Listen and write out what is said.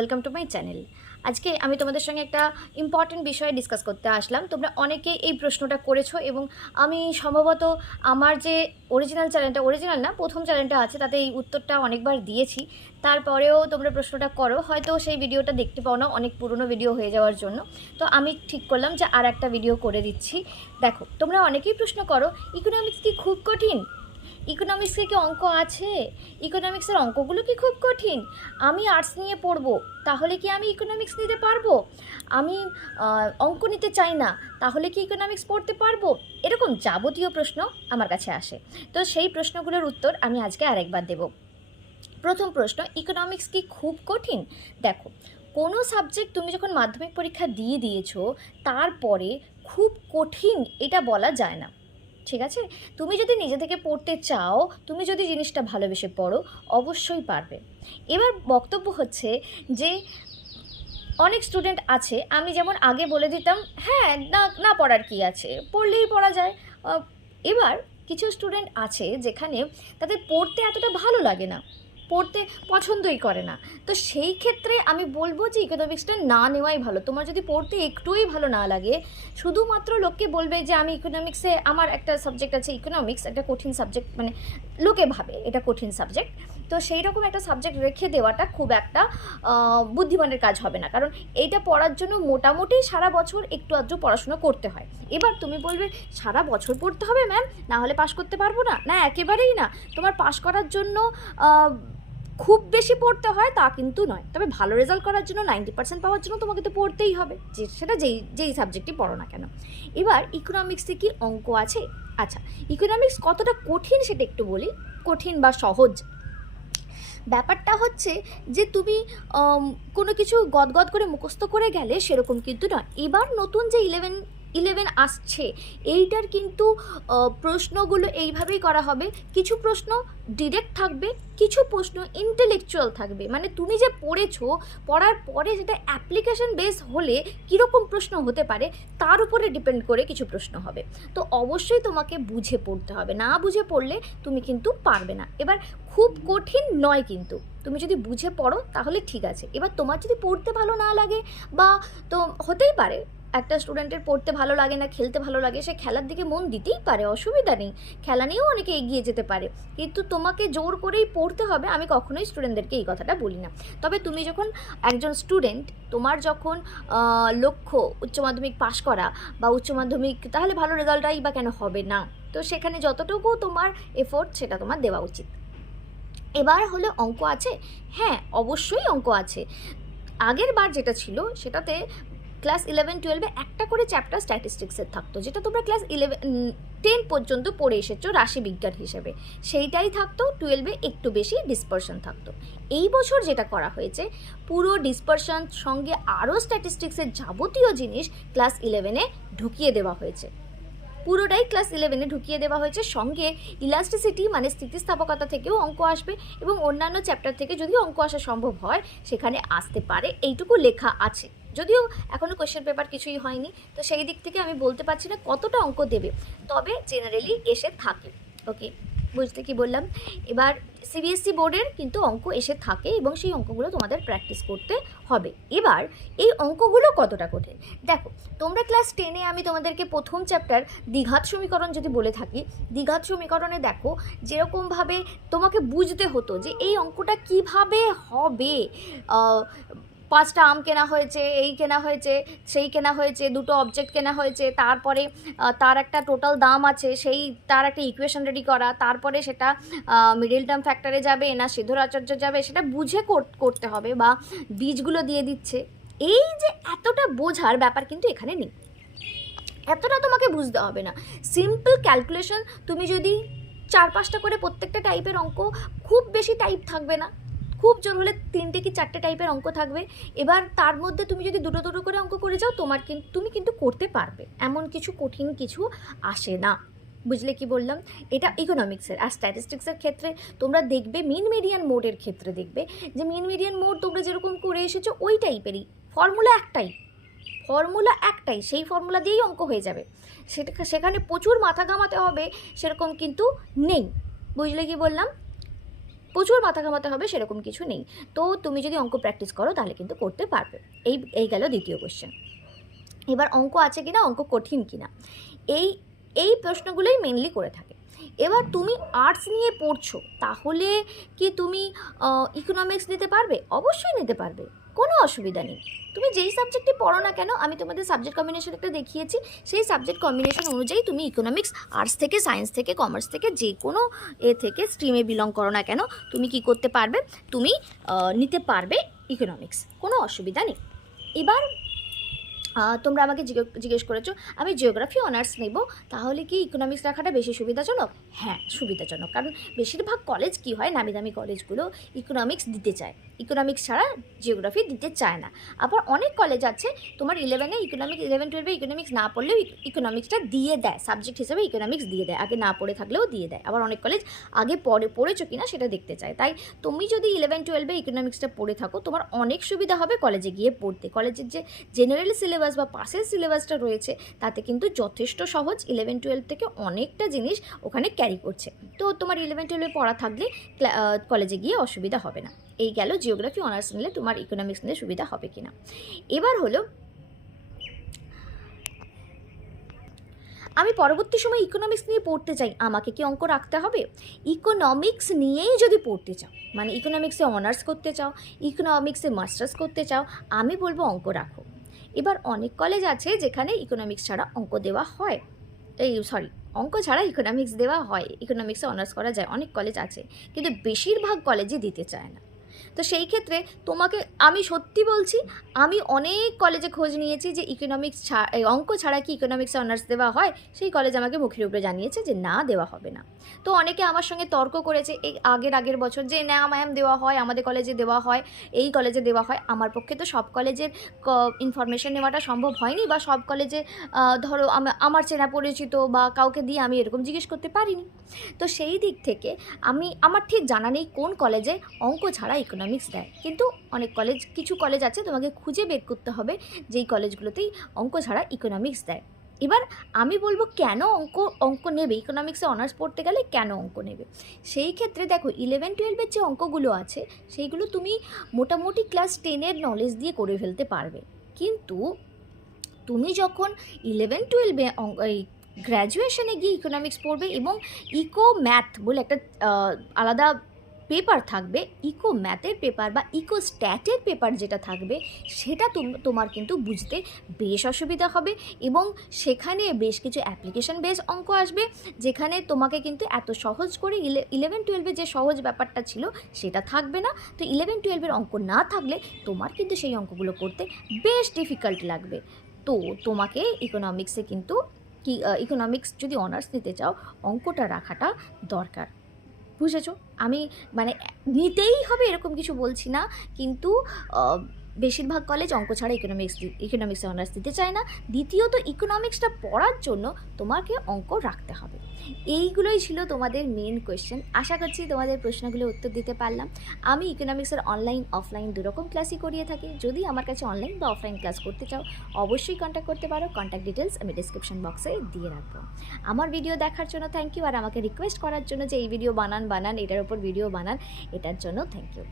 Welcome to my channel. আজকে আমি তোমাদের সঙ্গে একটা ইম্পর্টেন্ট বিষয়ে ডিসকাস করতে আসলাম। তোমরা অনেকেই এই প্রশ্নটা করেছো এবং আমি সম্ভবত আমার যে অরিজিনাল না, প্রথম চ্যানেলটা আছে তাতে এই উত্তরটা অনেকবার দিয়েছি। তারপরেও তোমরা প্রশ্নটা করো, হয়তো সেই ভিডিওটা দেখতে পাও না, অনেক পুরনো ভিডিও হয়ে যাওয়ার জন্য। তো আমি ঠিক করলাম যে আর একটা ভিডিও করে দিচ্ছি। দেখো, তোমরা অনেকেই প্রশ্ন করো, ইকোনমিক্স কি খুব কঠিন? ইকোনমিক্সে কি অঙ্ক আছে? ইকোনমিক্সের অঙ্কগুলো কি খুব কঠিন? আমি আর্টস নিয়ে পড়বো, তাহলে কি আমি ইকোনমিক্স নিতে পারবো? আমি অঙ্ক নিতে চাই না, তাহলে কি ইকোনমিক্স পড়তে পারবো? এরকম যাবতীয় প্রশ্ন আমার কাছে আসে। তো সেই প্রশ্নগুলোর উত্তর আমি আজকে আরেকবার দেব। প্রথম প্রশ্ন, ইকোনমিক্স কি খুব কঠিন? দেখো, কোনো সাবজেক্ট তুমি যখন মাধ্যমিক পরীক্ষা দিয়ে দিয়েছো, তারপরে খুব কঠিন এটা বলা যায় না। ঠিক আছে? তুমি যদি নিজে থেকে পড়তে চাও, তুমি যদি জিনিসটা ভালোবেসে পড়ো, অবশ্যই পারবে। এবার বক্তব্য হচ্ছে যে অনেক স্টুডেন্ট আছে, আমি যেমন আগে বলে দিতাম হ্যাঁ, না না পড়ার কি আছে, পড়লেই পড়া যায়। এবার কিছু স্টুডেন্ট আছে যেখানে তাদের পড়তে এতটা ভালো লাগে না, পড়তে পছন্দই করে না। তো সেই ক্ষেত্রে আমি বলবো যে ইকোনমিক্সটা না নেওয়াই ভালো। তোমার যদি পড়তে একটুই ভালো না লাগে, শুধুমাত্র লোককে বলবে যে আমি ইকোনমিক্সে, আমার একটা সাবজেক্ট আছে ইকোনমিক্স, একটা কঠিন সাবজেক্ট, মানে লোকে ভাবে এটা কঠিন সাবজেক্ট, তো সেই রকম একটা সাবজেক্ট রেখে দেওয়াটা খুব একটা বুদ্ধিমানের কাজ হবে না। কারণ এইটা পড়ার জন্য মোটামুটি সারা বছর একটু আধটু পড়াশুনো করতে হয়। এবার তুমি বলবে সারা বছর পড়তে হবে ম্যাম, না হলে পাশ করতে পারবো না। না, একেবারেই না। তোমার পাশ করার জন্য খুব বেশি পড়তে হয় তা কিন্তু নয়, তবে ভালো রেজাল্ট করার জন্য 90% পাওয়ার জন্য তোমাকে তো পড়তেই হবে, যে সেটা যেই সাবজেক্টই পড়ো না কেন। এবার ইকোনমিক্সে কি অঙ্ক আছে? আচ্ছা, ইকোনমিক্স কতটা কঠিন সেটা একটু বলি। কঠিন বা সহজ ব্যাপারটা হচ্ছে যে তুমি কোনো কিছু গদগদ করে মুখস্থ করে গেলে সেরকম কিন্তু নয়। এবার নতুন যে ইলেভেন আসছে, এইটার কিন্তু প্রশ্নগুলো এইভাবেই করা হবে। কিছু প্রশ্ন ডিরেক্ট থাকবে, কিছু প্রশ্ন ইন্টেলেকচুয়াল থাকবে। মানে তুমি যে পড়েছো, পড়ার পরে যেটা অ্যাপ্লিকেশন বেস হলে কীরকম প্রশ্ন হতে পারে তার উপরে ডিপেন্ড করে কিছু প্রশ্ন হবে। তো অবশ্যই তোমাকে বুঝে পড়তে হবে, না বুঝে পড়লে তুমি কিন্তু পারবে না। এবার খুব কঠিন নয়, কিন্তু তুমি যদি বুঝে পড়ো তাহলে ঠিক আছে। এবার তোমার যদি পড়তে ভালো না লাগে, বা তো হতেই পারে একটা স্টুডেন্টের পড়তে ভালো লাগে না, খেলতে ভালো লাগে, সে খেলার দিকে মন দিতেই পারে, অসুবিধা নেই, খেলা নিয়েও অনেকে এগিয়ে যেতে পারে। কিন্তু তোমাকে জোর করেই পড়তে হবে, আমি কখনোই স্টুডেন্টদেরকে এই কথাটা বলি না। তবে তুমি যখন একজন স্টুডেন্ট, তোমার যখন লক্ষ্য উচ্চ মাধ্যমিক পাশ করা বা উচ্চ মাধ্যমিক, তাহলে ভালো রেজাল্টটাই বা কেন হবে না? তো সেখানে যতটুকু তোমার এফোর্ট সেটা তোমার দেওয়া উচিত। এবার হলো অঙ্ক আছে? হ্যাঁ, অবশ্যই অঙ্ক আছে। আগের বার যেটা ছিল সেটাতে ক্লাস 11-12-এ একটা করে চ্যাপ্টার স্ট্যাটিস্টিক্সের থাকতো, যেটা তোমরা ক্লাস 10 পর্যন্ত পড়ে এসেছো রাশিবিজ্ঞান হিসেবে, সেইটাই থাকতো। 12-এ একটু বেশি ডিসপারশন থাকতো। এই বছর যেটা করা হয়েছে, পুরো ডিসপারশন সঙ্গে আরও স্ট্যাটিস্টিক্সের যাবতীয় জিনিস ক্লাস 11-এ ঢুকিয়ে দেওয়া হয়েছে। পুরোটাই ক্লাস 11-এ ঢুকিয়ে দেওয়া হয়েছে। সঙ্গে ইলাস্টিসিটি মানে স্থিতিস্থাপকতা থেকেও অঙ্ক আসবে, এবং অন্যান্য চ্যাপ্টার থেকে যদি অঙ্ক আসা সম্ভব হয় সেখানে আসতে পারে, এইটুকু লেখা আছে। যদিও এখনও কোয়েশ্চেন পেপার কিছুই হয়নি, তো সেই দিক থেকে আমি বলতে পারছি না কতটা অঙ্ক দেবে, তবে জেনারেলি এসে থাকে। ওকে, বুঝতে কি বললাম? এবার সিবিএসসি বোর্ডের কিন্তু অঙ্ক এসে থাকে, এবং সেই অঙ্কগুলো তোমাদের প্র্যাকটিস করতে হবে। এবার এই অঙ্কগুলো কতটা কঠিন দেখো, তোমরা ক্লাস 10-এ আমি তোমাদেরকে প্রথম চ্যাপ্টার দ্বিঘাত সমীকরণ যদি বলে থাকি, দ্বিঘাত সমীকরণে দেখো যেরকমভাবে তোমাকে বুঝতে হতো যে এই অঙ্কটা কিভাবে হবে। 5টা আম কেনা হয়েছে, এই কেনা হয়েছে, সেই কেনা হয়েছে, 2টো অবজেক্ট কেনা হয়েছে, তারপরে তার একটা টোটাল দাম আছে, সেই তার একটা ইকুয়েশন রেডি করা, তারপরে সেটা মিডল টার্ম ফ্যাক্টরে যাবে না সিদ্ধর আচার্য যাবে, সেটা বুঝে করতে হবে, বা বীজগুলো দিয়ে দিচ্ছে। এই যে এতটা বোঝার ব্যাপার কিন্তু এখানে নেই, এতটা তোমাকে বুঝতে হবে না। সিম্পল ক্যালকুলেশন, তুমি যদি 4-5টা করে প্রত্যেকটা টাইপের অঙ্ক, খুব বেশি টাইপ থাকবে না, খুব জোর হলে 3টে কি 4টে টাইপের অঙ্ক থাকবে। এবার তার মধ্যে তুমি যদি দুটো দুটো করে অঙ্ক করে যাও, তুমি কিন্তু করতে পারবে, এমন কিছু কঠিন কিছু আসে না। বুঝলে কি বললাম? এটা ইকোনমিক্সের। আর স্ট্যাটিস্টিক্সের ক্ষেত্রে তোমরা দেখবে মিন মিডিয়ান মোডের ক্ষেত্রে দেখবে যে মিন মিডিয়ান মোড তোমরা যেরকম করে এসেছো ওই টাইপেরই, ফর্মুলা একটাই, সেই ফর্মুলা দিয়েই অঙ্ক হয়ে যাবে। সেখানে প্রচুর মাথা ঘামাতে হবে সেরকম কিন্তু নেই। বুঝলে কি বললাম? প্রচুর মাথা ঘামাতে হবে সেরকম কিছু নেই। তো তুমি যদি অঙ্ক প্র্যাকটিস করো তাহলে কিন্তু করতে পারবে। এই গেল দ্বিতীয় কোশ্চেন। এবার অঙ্ক আছে কিনা, অঙ্ক কঠিন কিনা, এই এই প্রশ্নগুলোই মেনলি করে থাকে। এবার তুমি আর্টস নিয়ে পড়ছো, তাহলে কি তুমি ইকোনমিক্স নিতে পারবে? অবশ্যই নিতে পারবে, কোনো অসুবিধা নেই। তুমি যেই সাবজেক্টে পড়ো না কেন, আমি তোমাদের সাবজেক্ট কম্বিনেশন একটা দেখিয়েছি, সেই সাবজেক্ট কম্বিনেশন অনুযায়ী তুমি ইকোনমিক্স, আর্টস থেকে, সায়েন্স থেকে, কমার্স থেকে, যে কোনো থেকে স্ট্রিমে বিলং করো না কেন, তুমি কি করতে পারবে? তুমি নিতে পারবে ইকোনমিক্স, কোনো অসুবিধা নেই। এবার তোমরা আমাকে জিজ্ঞেস করেছো আমি জিওগ্রাফি অনার্স নেব, তাহলে কি ইকোনমিক্স রাখাটা বেশি সুবিধাজনক? হ্যাঁ, সুবিধাজনক। কারণ বেশিরভাগ কলেজ কি হয়, নামি দামি কলেজগুলো ইকোনমিক্স দিতে চায়, ইকোনমিক্স ছাড়া জিওগ্রাফি দিতে চায় না। আবার অনেক কলেজ আছে তোমার 11-12 ইকোনমিক্স না পড়লেও ইকোনমিক্সটা দিয়ে দেয়, সাবজেক্ট হিসেবে ইকোনমিক্স দিয়ে দেয়, আগে না পড়ে থাকলেও দিয়ে দেয়। আবার অনেক কলেজ আগে পড়েছো কিনা সেটা দেখতে চায়। তাই তুমি যদি 11-12 ইকোনমিক্সটা পড়ে থাকো, তোমার অনেক সুবিধা হবে কলেজে গিয়ে পড়তে। কলেজের যে জেনারেল সিলেবাস বা পাসের সিলেবাসটা রয়েছে তাতে কিন্তু যথেষ্ট সহজ, 11-12 থেকে অনেকটা জিনিস ওখানে ক্যারি করছে। তো তোমার 11-12 পড়া থাকলে কলেজে গিয়ে অসুবিধা হবে না। এই গেল জিওগ্রাফি অনার্স নিলে তোমার ইকোনমিক্স নিলে সুবিধা হবে কিনা। এবার হলো আমি পরবর্তী সময় ইকোনমিক্স নিয়ে পড়তে চাই, আমাকে কি অঙ্ক রাখতে হবে? ইকোনমিক্স নিয়েই যদি পড়তে চাও, মানে ইকোনমিক্সে অনার্স করতে চাও, ইকোনমিক্সে মাস্টার্স করতে চাও, আমি বলবো অঙ্ক রাখো। এবার অনেক কলেজ আছে যেখানে ইকোনমিক্স ছাড়া অঙ্ক দেওয়া হয়, অঙ্ক ছাড়া ইকোনমিক্স দেওয়া হয়, ইকোনমিক্সে অনার্স করা যায়, অনেক কলেজ আছে, কিন্তু বেশিরভাগ কলেজই দিতে চায় না। তো সেই ক্ষেত্রে তোমাকে আমি সত্যি বলছি, আমি অনেক কলেজে খোঁজ নিয়েছি যে অঙ্ক ছাড়া কি ইকোনমিক্সে অনার্স দেওয়া হয়, সেই কলেজ আমাকে মুখের উপরে জানিয়েছে যে না, দেওয়া হবে না। তো অনেকে আমার সঙ্গে তর্ক করেছে এই আগের বছর যে না ম্যাম দেওয়া হয়, আমাদের কলেজে দেওয়া হয়, এই কলেজে দেওয়া হয়। আমার পক্ষে তো সব কলেজের ইনফরমেশন নেওয়াটা সম্ভব হয়নি, বা সব কলেজে ধরো আমার চেনা পরিচিত বা কাউকে দিয়ে আমি এরকম জিজ্ঞেস করতে পারিনি। তো সেই দিক থেকে আমার ঠিক জানা নেই কোন কলেজে অঙ্ক ছাড়া ইকোনমিক্স দেয়, কিন্তু কিছু কলেজ আছে, তোমাকে খুঁজে বের করতে হবে যেই কলেজগুলোতেই অঙ্ক ছাড়া ইকোনমিক্স দেয়। এবার আমি বলবো কেন অঙ্ক নেবে, ইকোনমিক্সে অনার্স পড়তে গেলে কেন অঙ্ক নেবে? সেই ক্ষেত্রে দেখো 11-12 যে অঙ্কগুলো আছে সেইগুলো তুমি মোটামুটি ক্লাস 10 নলেজ দিয়ে করে ফেলতে পারবে। কিন্তু তুমি যখন 11-12 গ্র্যাজুয়েশনে গিয়ে ইকোনমিক্স পড়বে এবং ইকো ম্যাথ বলে একটা আলাদা পেপার থাকবে, ইকো ম্যাথের পেপার বা ইকো স্ট্যাটের পেপার যেটা থাকবে, সেটা তোমার কিন্তু বুঝতে বেশ অসুবিধা হবে, এবং সেখানে বেশ কিছু অ্যাপ্লিকেশন বেস অঙ্ক আসবে, যেখানে তোমাকে কিন্তু এত সহজ করে 11-12 যে সহজ ব্যাপারটা ছিল সেটা থাকবে না। তো 11-12 অঙ্ক না থাকলে তোমার কিন্তু সেই অঙ্কগুলো করতে বেশ ডিফিকাল্ট লাগবে। তো তোমাকে ইকোনমিক্সে কিন্তু ইকোনমিক্স যদি অনার্স নিতে চাও, অঙ্কটা রাখাটা দরকার। বুঝেছো? আমি মানে নিতেই হবে এরকম কিছু বলছি না, কিন্তু বেশিরভাগ কলেজ অঙ্ক ছাড়া ইকোনমিক্সে অনার্স দিতে চায় না। দ্বিতীয়ত ইকোনমিক্সটা পড়ার জন্য তোমাকে অঙ্ক রাখতে হবে। এইগুলোই ছিল তোমাদের মেন কোয়েশ্চেন। আশা করছি তোমাদের প্রশ্নগুলো উত্তর দিতে পারলাম। আমি ইকোনমিক্সের অনলাইন অফলাইন দুরকম ক্লাসই করিয়ে থাকি। যদি আমার কাছে অনলাইন বা অফলাইন ক্লাস করতে চাও অবশ্যই কন্ট্যাক্ট করতে পারো। কন্ট্যাক্ট ডিটেলস আমি ডিসক্রিপশন বক্সে দিয়ে রাখবো। আমার ভিডিও দেখার জন্য থ্যাংক ইউ, আর আমাকে রিকোয়েস্ট করার জন্য যে এই ভিডিও বানান এটার উপর ভিডিও বানান, এটার জন্য থ্যাংক ইউ।